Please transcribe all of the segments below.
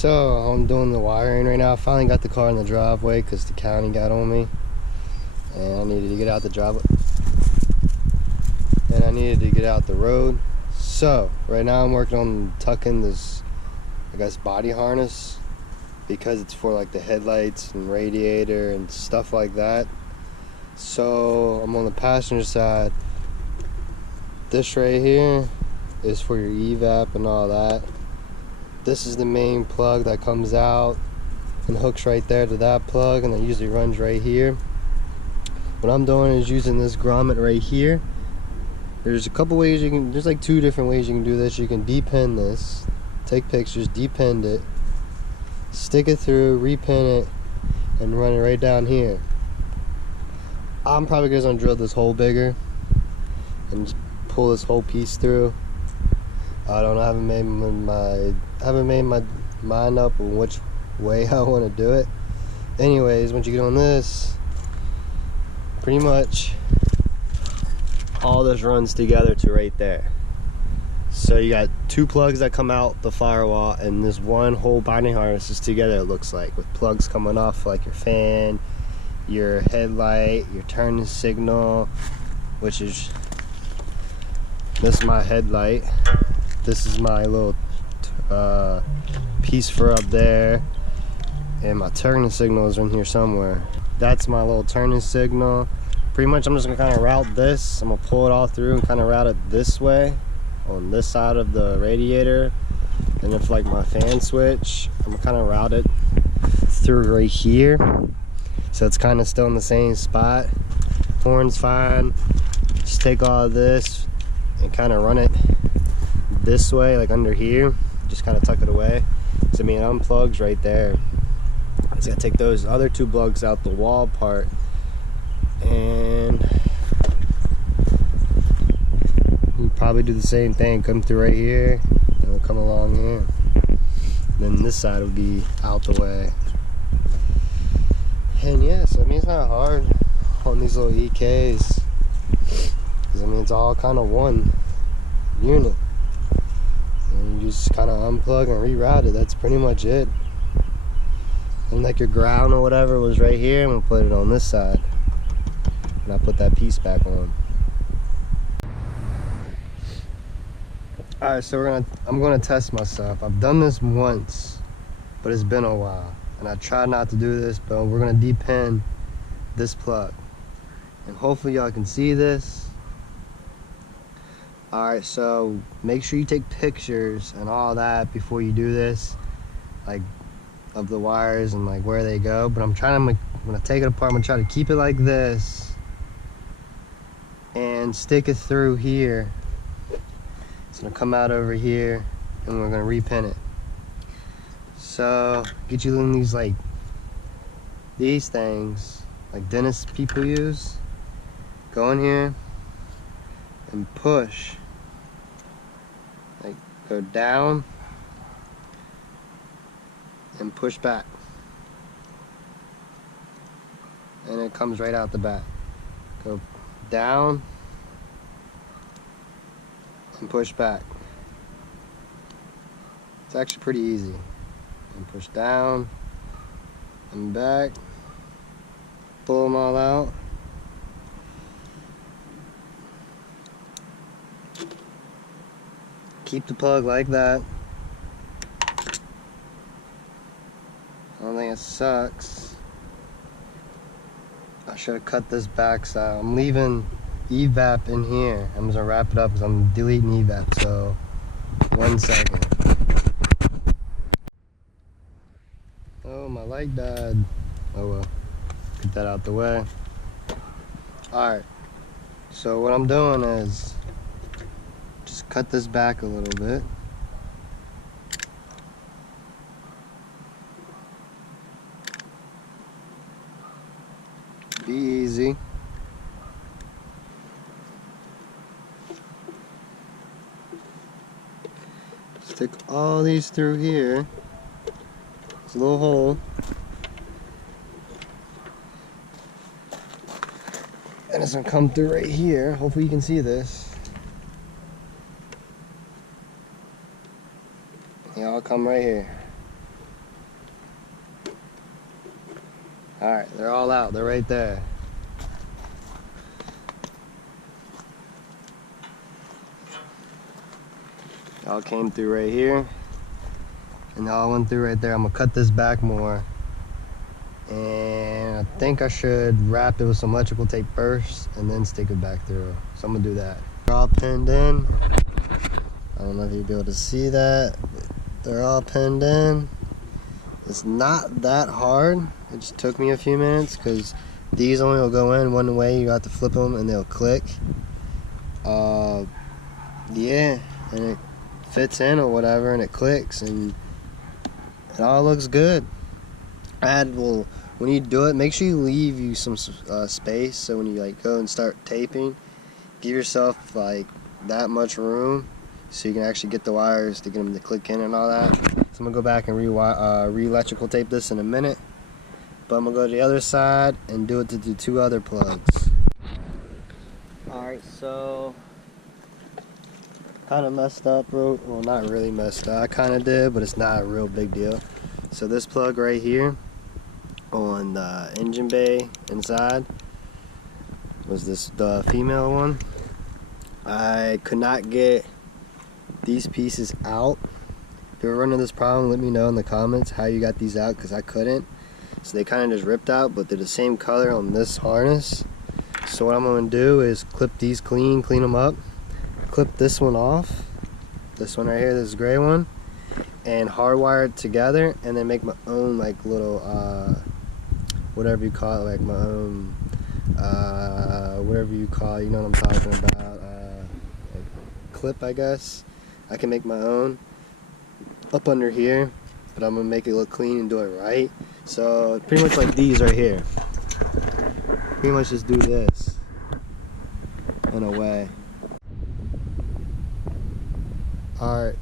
So I'm doing the wiring right now. I finally got the car in the driveway because the county got on me, and I needed to get out the driveway, and I needed to get out the road. So right now I'm working on tucking this, I guess, body harness, because it's for like the headlights and radiator and stuff like that. So I'm on the passenger side. This right here is for your evap and all that. This is the main plug that comes out and hooks right there to that plug, and it usually runs right here. What I'm doing is using this grommet right here. There's a couple ways you can, there's like 2 different ways you can do this. You can depin this, take pictures, depin it, stick it through, repin it, and run it right down here. I'm probably just gonna drill this hole bigger and just pull this whole piece through. I don't know, I haven't made my mind up on which way I want to do it. Anyways, once you get on this, pretty much all this runs together to right there. So you got 2 plugs that come out the firewall, and this one whole binding harness is together, it looks like, with plugs coming off like your fan, your headlight, your turn signal, which is, this is my headlight. This is my little piece for up there, and my turning signal is in here somewhere. That's my little turning signal. Pretty much I'm just gonna kind of route this. I'm gonna pull it all through and kind of route it this way on this side of the radiator, and then for like my fan switch, I'm gonna kind of route it through right here, so it's kind of still in the same spot. Horn's fine. Just take all of this and kind of run it this way, like under here, just kind of tuck it away. So I mean, it unplugs right there. I just gotta take those other 2 plugs out the wall part, and you probably do the same thing. Come through right here, and it'll come along here. Then this side will be out the way. And yeah, so I mean, it's not hard on these little EKs, because I mean, it's all kind of one unit. And you just kind of unplug and reroute it. That's pretty much it. And like your ground or whatever was right here, I'm gonna put it on this side, and I put that piece back on. All right, so I'm gonna test myself. I've done this once, but it's been a while, and I tried not to do this, but we're gonna depin this plug, and hopefully y'all can see this. Alright, so make sure you take pictures and all that before you do this, like of the wires and like where they go. But I'm gonna take it apart. I'm gonna try to keep it like this and stick it through here. It's gonna come out over here, and we're gonna repin it. So get you in these, like these things like dentist people use. Go in here and push, like go down and push back, and it comes right out the back. Go down and push back. It's actually pretty easy. And push down and back, pull them all out. Keep the plug like that. I don't think it sucks. I should have cut this back side. I'm leaving evap in here. I'm just gonna wrap it up because I'm deleting evap. So 1 second. Oh, my light died. Oh well. Get that out the way. Alright. So what I'm doing is just cut this back a little bit. Be easy. Stick all these through here. It's a little hole. And it's gonna come through right here. Hopefully you can see this. They all come right here. Alright, they're all out. They're right there. All came through right here. And they all went through right there. I'm going to cut this back more. And I think I should wrap it with some electrical tape first and then stick it back through. So I'm going to do that. They're all pinned in. I don't know if you'll be able to see that. They're all pinned in. It's not that hard. It just took me a few minutes because these only will go in one way. You have to flip them and they'll click. Yeah, and it fits in or whatever, and it clicks, and it all looks good. Well, when you do it, make sure you leave you some space. So when you like go and start taping, give yourself like that much room so you can actually get the wires to get them to click in and all that. So I'm gonna go back and re-electrical tape this in a minute. But I'm gonna go to the other side and do it to the two other plugs. Alright, so kind of messed up, well, not really messed up. I kind of did, but it's not a real big deal. So this plug right here on the engine bay inside was the female one. I could not get these pieces out. If you're running this problem, let me know in the comments how you got these out, because I couldn't. So they kind of just ripped out, but they're the same color on this harness. So what I'm going to do is clip these clean them up, clip this one off, this one right here, this gray one, and hardwire it together, and then make my own like little whatever you call it, like my own whatever you call it, you know what I'm talking about, like clip, I guess. I can make my own up under here, but I'm gonna make it look clean and do it right. So pretty much like these right here, pretty much just do this in a way. Alright,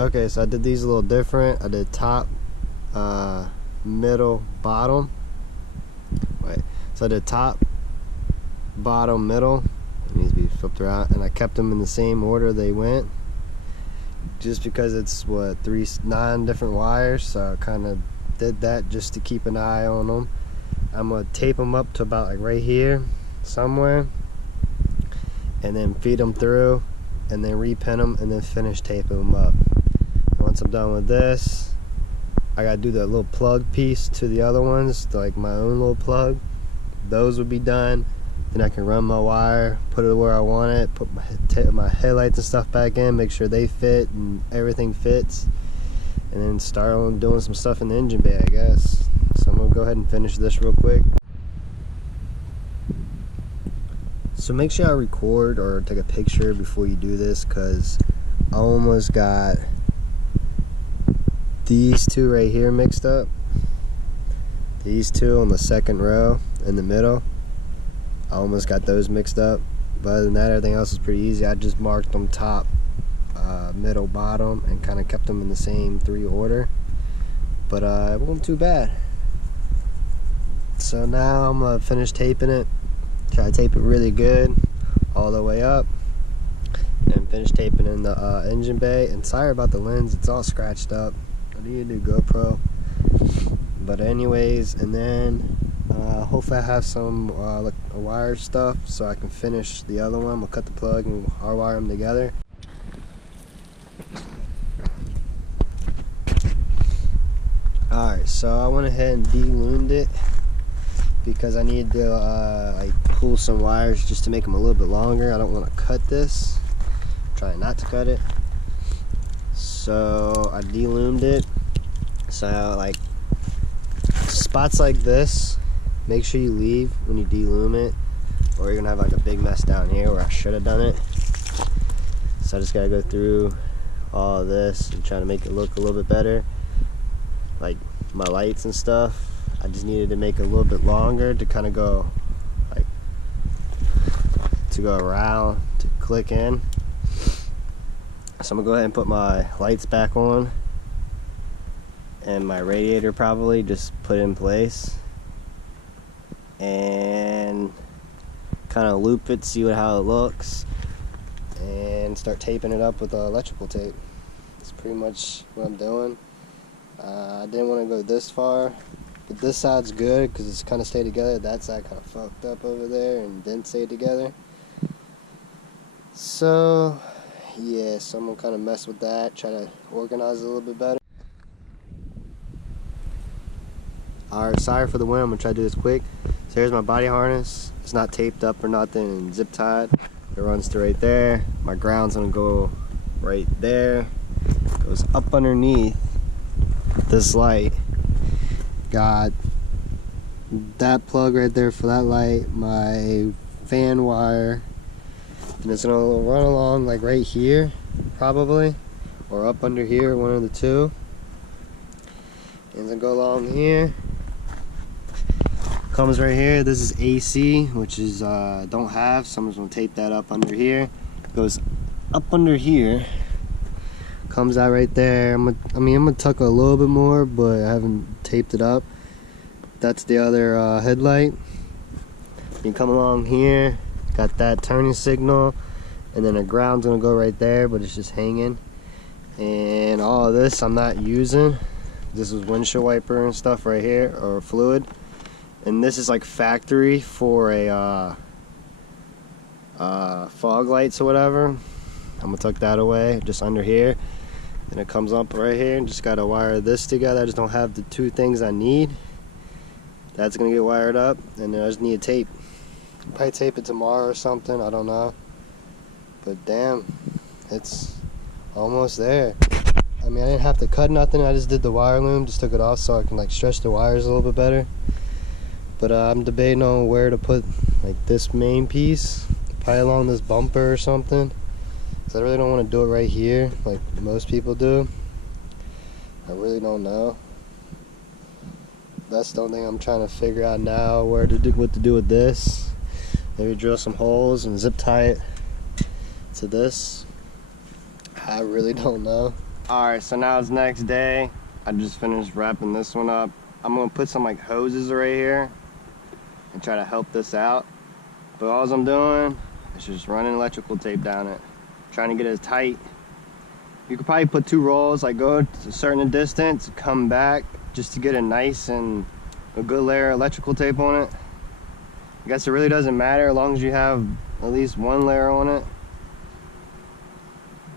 okay, so I did these a little different. I did top, middle, bottom. Wait, so I did top, bottom, middle. It needs to be flipped around, and I kept them in the same order they went, just because it's what, 9 different wires, so I kind of did that just to keep an eye on them. I'm gonna tape them up to about like right here somewhere, and then feed them through, and then repin them, and then finish taping them up. And once I'm done with this, I gotta do that little plug piece to the other ones, like my own little plug. Those would be done. Then I can run my wire, put it where I want it, put my headlights and stuff back in, make sure they fit and everything fits, and then start on doing some stuff in the engine bay, I guess. So I'm gonna go ahead and finish this real quick. So make sure I record or take a picture before you do this, because I almost got these two right here mixed up. These two on the second row in the middle, I almost got those mixed up. But other than that, everything else is pretty easy. I just marked them top, middle, bottom, and kind of kept them in the same 3 order. But it wasn't too bad. So now I'm gonna finish taping it. Try to tape it really good all the way up, and finish taping in the engine bay. And sorry about the lens, it's all scratched up. I need a new GoPro. But anyways, and then hopefully I have some like wire stuff so I can finish the other one. We'll cut the plug and we'll hardwire them together. Alright, so I went ahead and de-loomed it because I need to like pull some wires just to make them a little bit longer. I don't want to cut this. I'm trying not to cut it. So I de-loomed it. So like spots like this, make sure you leave when you de-loom it, or you're gonna have like a big mess down here where I should have done it. So I just gotta go through all of this and try to make it look a little bit better. Like my lights and stuff, I just needed to make it a little bit longer to kind of go like to go around to click in. So I'm gonna go ahead and put my lights back on, and my radiator probably just put in place, and kind of loop it, see how it looks, and start taping it up with electrical tape. That's pretty much what I'm doing. I didn't want to go this far, But this side's good because it's kind of stayed together. That side kind of fucked up over there and didn't stay together. So yeah, so I'm gonna kind of mess with that, try to organize it a little bit better. Alright, sorry for the wind, I'm gonna try to do this quick. So here's my body harness. It's not taped up or nothing and zip tied. It runs to right there. My ground's gonna go right there. Goes up underneath this light. Got that plug right there for that light, my fan wire, and it's gonna run along like right here probably, or up under here, one of the two, and it's gonna go along here, comes right here. This is AC, which is don't have, so I'm just gonna tape that up under here. Goes up under here, comes out right there. I'm gonna tuck a little bit more, but I haven't taped it up. That's the other headlight. You come along here, got that turning signal, and then the ground's gonna go right there, but it's just hanging. And all of this I'm not using. This is windshield wiper and stuff right here, or fluid. And this is like factory for a fog lights or whatever. I'm gonna tuck that away just under here. Then it comes up right here, and just gotta wire this together. I just don't have the two things I need. That's gonna get wired up, and then I just need tape. Probably tape it tomorrow or something, I don't know. But damn, it's almost there. I mean, I didn't have to cut nothing, I just did the wire loom, just took it off so I can like stretch the wires a little bit better. But I'm debating on where to put like this main piece, probably along this bumper or something. Cause I really don't want to do it right here like most people do. I really don't know. That's the only thing I'm trying to figure out now, what to do with this. Maybe drill some holes and zip tie it to this. I really don't know. Alright, so now it's next day. I just finished wrapping this one up. I'm gonna put some like hoses right here and try to help this out. But all I'm doing is just running electrical tape down it. Trying to get it tight. You could probably put 2 rolls, like go to a certain distance, come back, just to get a nice and a good layer of electrical tape on it. I guess it really doesn't matter as long as you have at least 1 layer on it.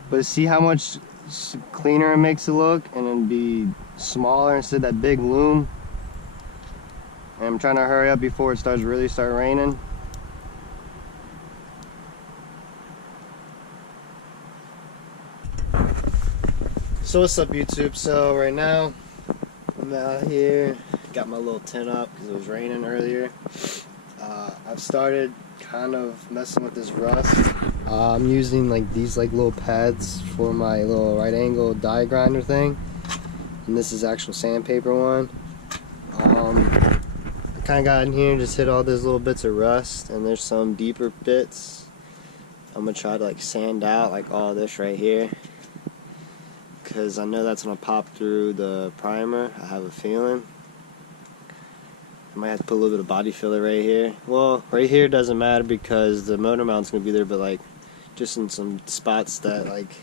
But see how much cleaner it makes it look, and then be smaller instead of that big loom. And I'm trying to hurry up before it starts raining. So what's up YouTube? So right now I'm out here, got my little tent up because it was raining earlier. I've started kind of messing with this rust. I'm using like these like little pads for my little right angle die grinder thing, and this is actual sandpaper one. I kind of got in here and just hit all those little bits of rust, and there's some deeper bits I'm gonna try to like sand out, like all this right here, because I know that's gonna pop through the primer. I have a feeling. I might have to put a little bit of body filler right here. Well, right here doesn't matter because the motor mount's gonna be there, but like just in some spots that like,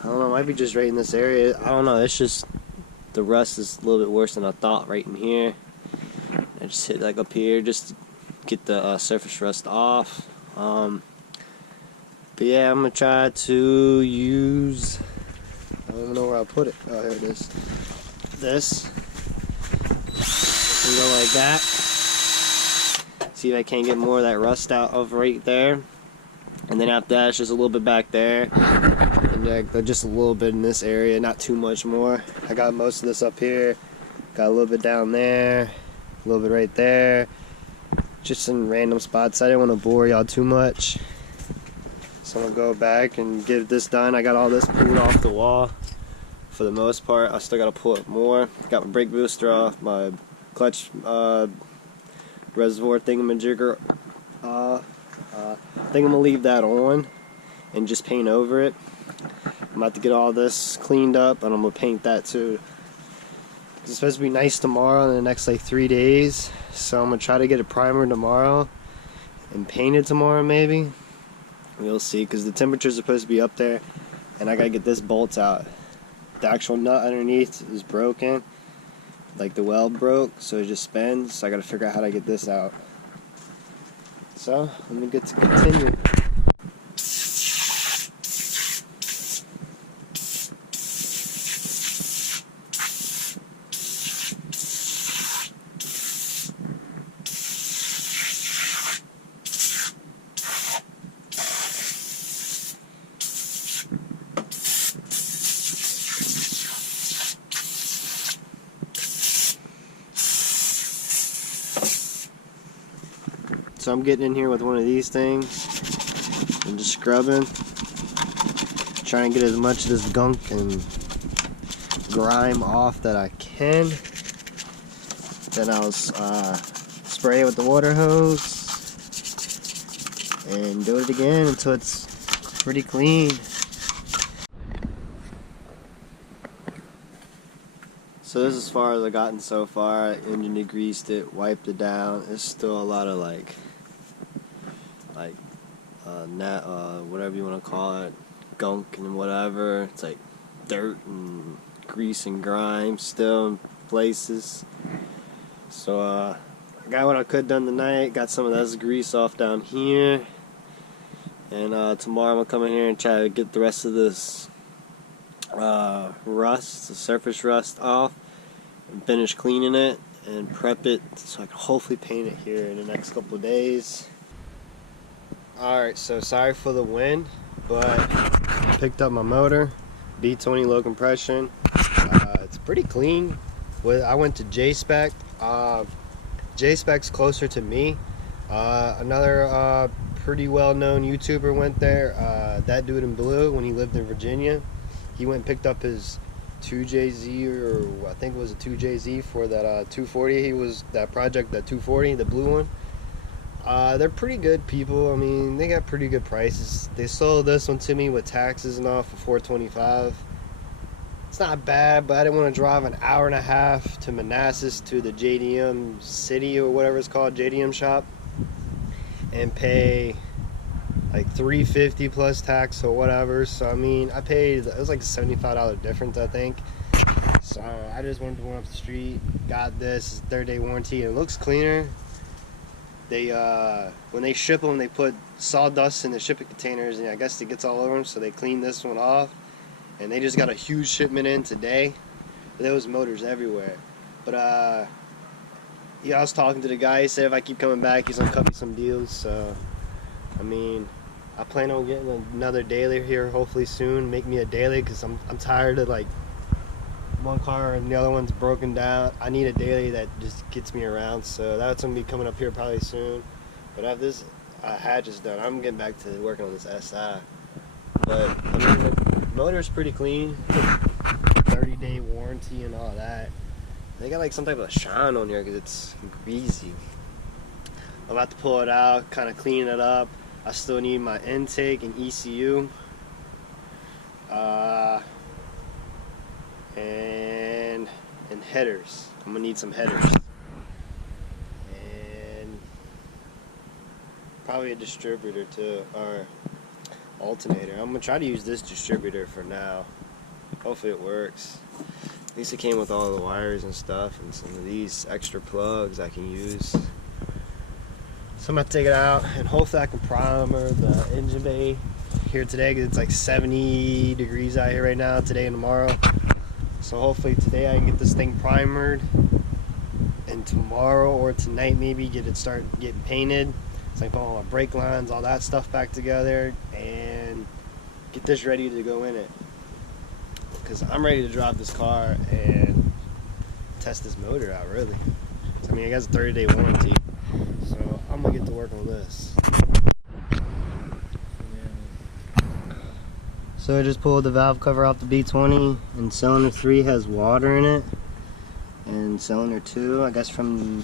I don't know, might be just right in this area. I don't know, it's just the rust is a little bit worse than I thought right in here. I just hit like up here just to get the surface rust off. But yeah, I'm gonna try to use, I don't even know where I put it. Oh, here it is. This. And go like that. See if I can't get more of that rust out of right there. And then after that, it's just a little bit back there. And just a little bit in this area, not too much more. I got most of this up here. Got a little bit down there. A little bit right there. Just in random spots. I didn't want to bore y'all too much. So I'm going to go back and get this done. I got all this pulled off the wall for the most part. I still got to pull up more. Got my brake booster off, my clutch reservoir thingamajigger. I think I'm going to leave that on and just paint over it. I'm about to get all this cleaned up, and I'm going to paint that too. It's supposed to be nice tomorrow in the next like 3 days. So I'm going to try to get a primer tomorrow and paint it tomorrow maybe. We'll see, because the temperature's supposed to be up there, and I got to get this bolt out. The actual nut underneath is broken, like the weld broke, so it just spins. So I gotta figure out how to get this out. So let me get to continue. So I'm getting in here with one of these things and just scrubbing, trying to get as much of this gunk and grime off that I can. Then I'll spray it with the water hose and do it again until it's pretty clean. So this is as far as I've gotten so far. Engine degreased it, wiped it down. There's still a lot of whatever you want to call it, gunk and whatever. It's like dirt and grease and grime still in places. So I got what I could done tonight. Got some of this grease off down here, and tomorrow I'm gonna come in here and try to get the rest of this rust, the surface rust off, and finish cleaning it and prep it so I can hopefully paint it here in the next couple of days. Alright, so sorry for the wind, but I picked up my motor, B20 low compression. It's pretty clean. I went to J-Spec. J-Spec's closer to me. Another pretty well-known YouTuber went there. That dude in blue, when he lived in Virginia, he went and picked up his 2JZ, or I think it was a 2JZ for that 240. He was that project, that 240, the blue one. They're pretty good people. I mean, they got pretty good prices. They sold this one to me with taxes and all for $425. It's not bad, but I didn't want to drive an hour and a half to Manassas to the JDM city or whatever it's called, JDM shop, and pay like $350 plus tax or whatever. So I mean, I paid, it was like a $75 difference, I think. So I just wanted to go off the street, got this 3rd-day warranty, and it looks cleaner. They when they ship them, they put sawdust in the shipping containers, and I guess it gets all over them, so they clean this one off. And they just got a huge shipment in today. There was motors everywhere. But yeah, I was talking to the guy. He said if I keep coming back, he's gonna cut me some deals. So I mean, I plan on getting another daily here hopefully soon. Make me a daily, because I'm tired of like one car and the other one's broken down. I need a daily that just gets me around. So that's gonna be coming up here probably soon. But after this hatch is done, I'm getting back to working on this SI. But I mean, the motor's pretty clean. 30-day warranty and all that. They got like some type of shine on here because it's greasy. I'm about to pull it out, kind of clean it up. I still need my intake and ECU. And headers. I'm gonna need some headers. And probably a distributor too, or alternator. I'm gonna try to use this distributor for now. Hopefully it works. At least it came with all the wires and stuff, and some of these extra plugs I can use. So I'm gonna take it out, and hopefully I can primer the engine bay here today, because it's like 70 degrees out here right now, today and tomorrow. So hopefully today I can get this thing primered, and tomorrow or tonight maybe start getting painted. It's like put all my brake lines, all that stuff back together, and get this ready to go in it. Because I'm ready to drive this car and test this motor out, really. I mean, it has a 30-day warranty, so I'm gonna get to work on this. So I just pulled the valve cover off the B20, and cylinder 3 has water in it, and cylinder 2, I guess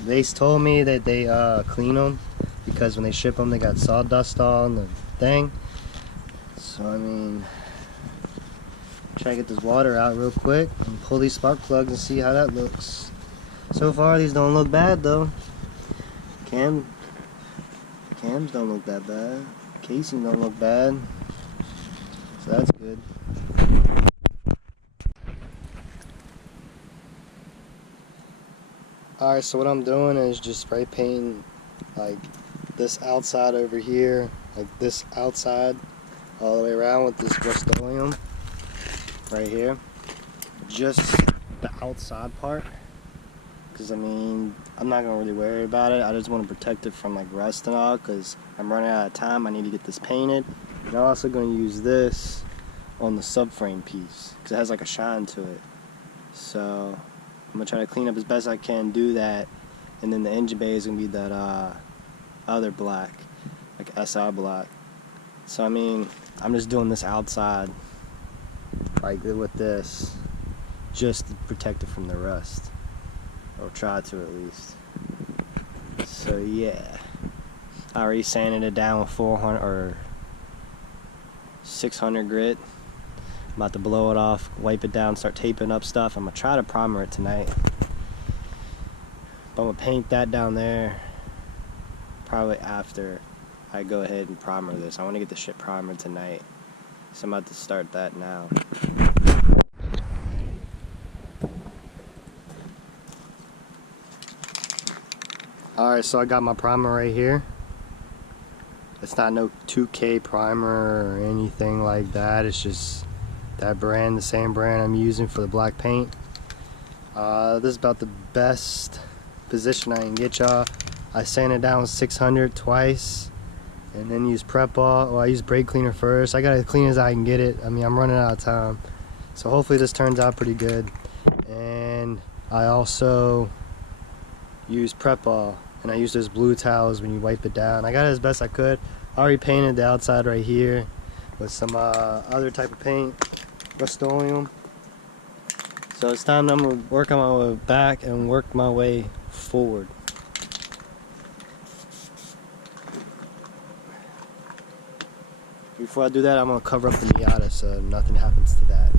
they told me that they clean them, because when they ship them they got sawdust on the thing. So I mean, try to get this water out real quick and pull these spark plugs and see how that looks. So far these don't look bad though. Cams don't look that bad. Casing don't look bad. So that's good. Alright, so what I'm doing is just spray painting like this outside over here, like this outside all the way around with this Rust-Oleum right here. Just the outside part, because I mean, I'm not gonna really worry about it. I just want to protect it from like rust and all, because I'm running out of time. I need to get this painted. And I'm also gonna use this on the subframe piece because it has like a shine to it. So I'm gonna try to clean up as best I can, do that, and then the engine bay is gonna be that other black, like SI black. So I mean, I'm just doing this outside, like with this, just to protect it from the rust, or try to at least. So yeah, I already sanded it down with 400 or 600 grit. I'm about to blow it off, wipe it down, start taping up stuff. I'm gonna try to primer it tonight, but I'm gonna paint that down there probably after I go ahead and primer this. I want to get the shit primered tonight, so I'm about to start that now. Alright, so I got my primer right here. It's not no 2K primer or anything like that. It's just that brand, the same brand I'm using for the black paint. This is about the best position I can get y'all. I sanded down with 600 twice, and then use prep ball. Well, I use brake cleaner first. I got as clean as I can get it. I mean, I'm running out of time, so hopefully this turns out pretty good. And I also use prep ball, and I use those blue towels when you wipe it down. I got it as best I could. I already painted the outside right here with some other type of paint, Rust-Oleum. So it's time I'm gonna work on my way back and work my way forward. Before I do that, I'm gonna cover up the Miata so nothing happens to that.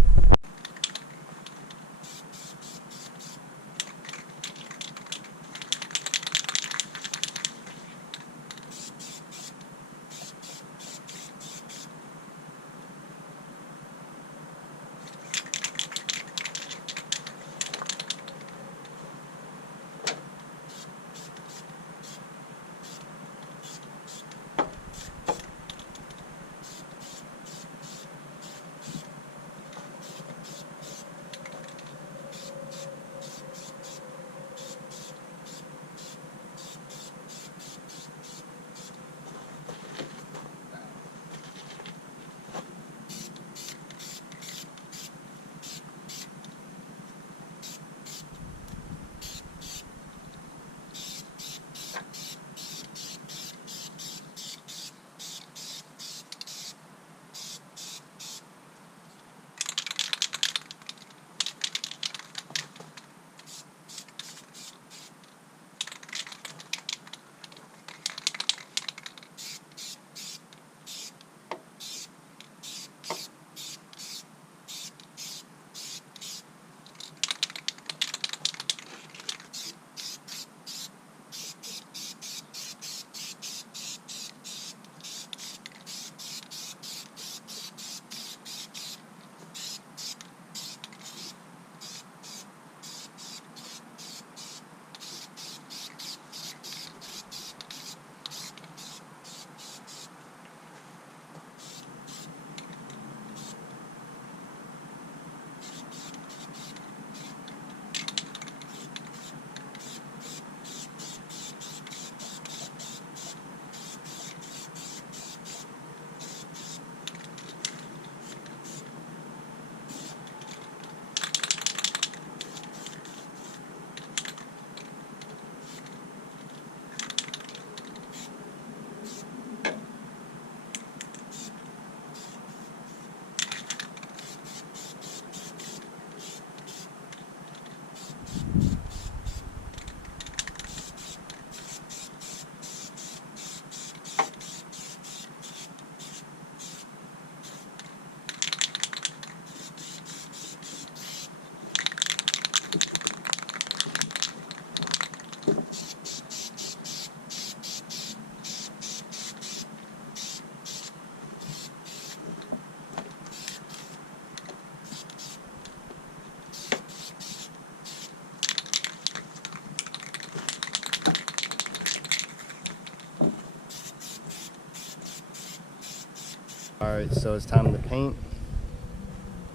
Alright, so it's time to paint.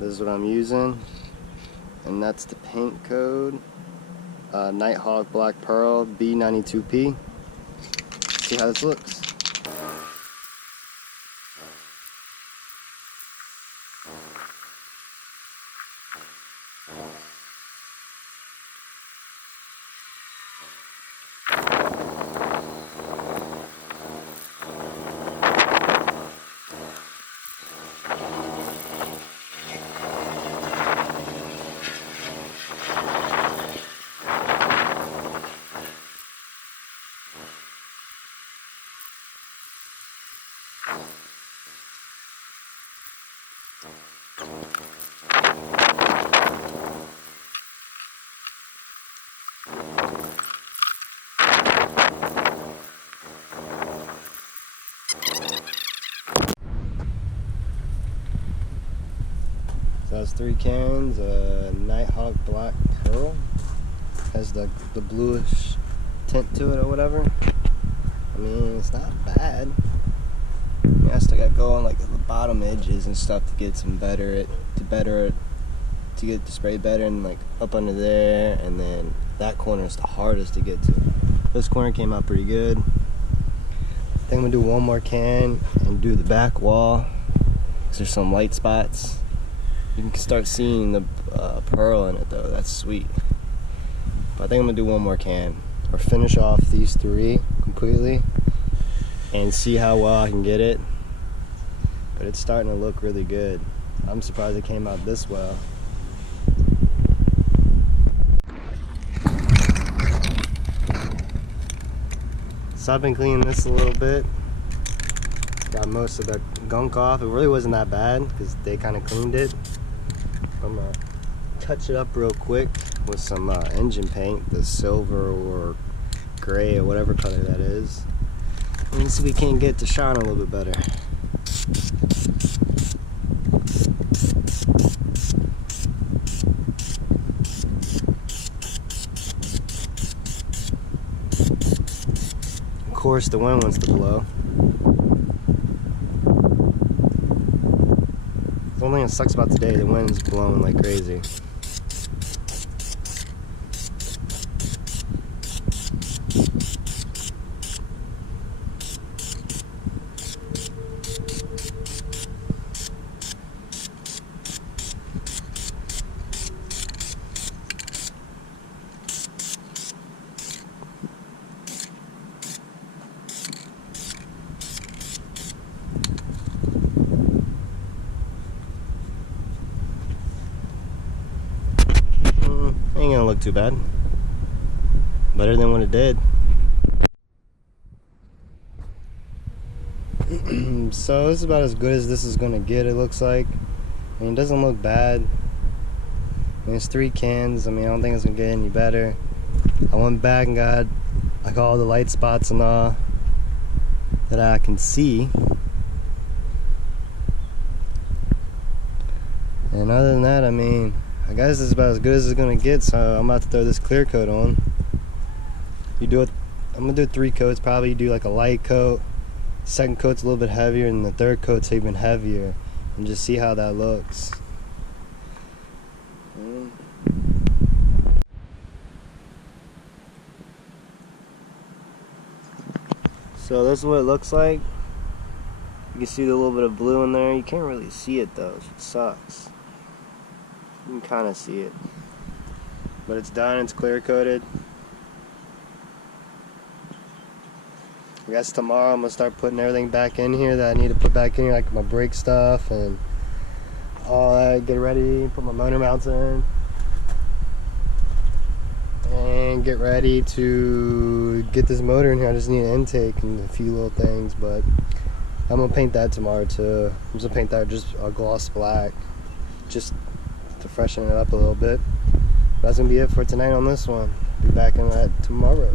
This is what I'm using, and that's the paint code. Nighthawk Black Pearl B92P. See how this looks. So that's 3 cans, Nighthawk Black Pearl. Has the bluish tint to it or whatever. I mean, it's not bad. I still got to go on like the bottom edges and stuff to get some to get the spray better, and like up under there, and then that corner is the hardest to get to. This corner came out pretty good. I think I'm gonna do one more can and do the back wall, because there's some light spots. You can start seeing the pearl in it though. That's sweet. But I think I'm gonna do one more can, or finish off these 3 completely and see how well I can get it. But it's starting to look really good. I'm surprised it came out this well. So I've been cleaning this a little bit. Got most of the gunk off. It really wasn't that bad because they kind of cleaned it. I'm gonna touch it up real quick with some engine paint, the silver or gray or whatever color that is. And see if we can get it to shine a little bit better. Of course, the wind wants to blow. The only thing that sucks about today, the wind's blowing like crazy. Ain't gonna look too bad. Better than what it did. So this is about as good as this is gonna get, it looks like. I mean, it doesn't look bad. I mean, it's 3 cans. I mean, I don't think it's gonna get any better. I went back and got like all the light spots and all that I can see. And other than that, I mean, I guess it's about as good as it's gonna get, so I'm about to throw this clear coat on. You do it, I'm gonna do 3 coats probably. You do like a light coat, second coat's a little bit heavier, and the third coat's even heavier, and just see how that looks. So this is what it looks like. You can see the little bit of blue in there. You can't really see it though, it sucks. You can kind of see it, but it's done. It's clear coated. I guess tomorrow I'm gonna start putting everything back in here that I need to put back in here, like my brake stuff and all that. Get ready, put my motor mounts in, and get ready to get this motor in here. I just need an intake and a few little things, but I'm gonna paint that tomorrow too. I'm just gonna paint that just a gloss black, just to freshen it up a little bit. But that's gonna be it for tonight on this one. Be back in that tomorrow.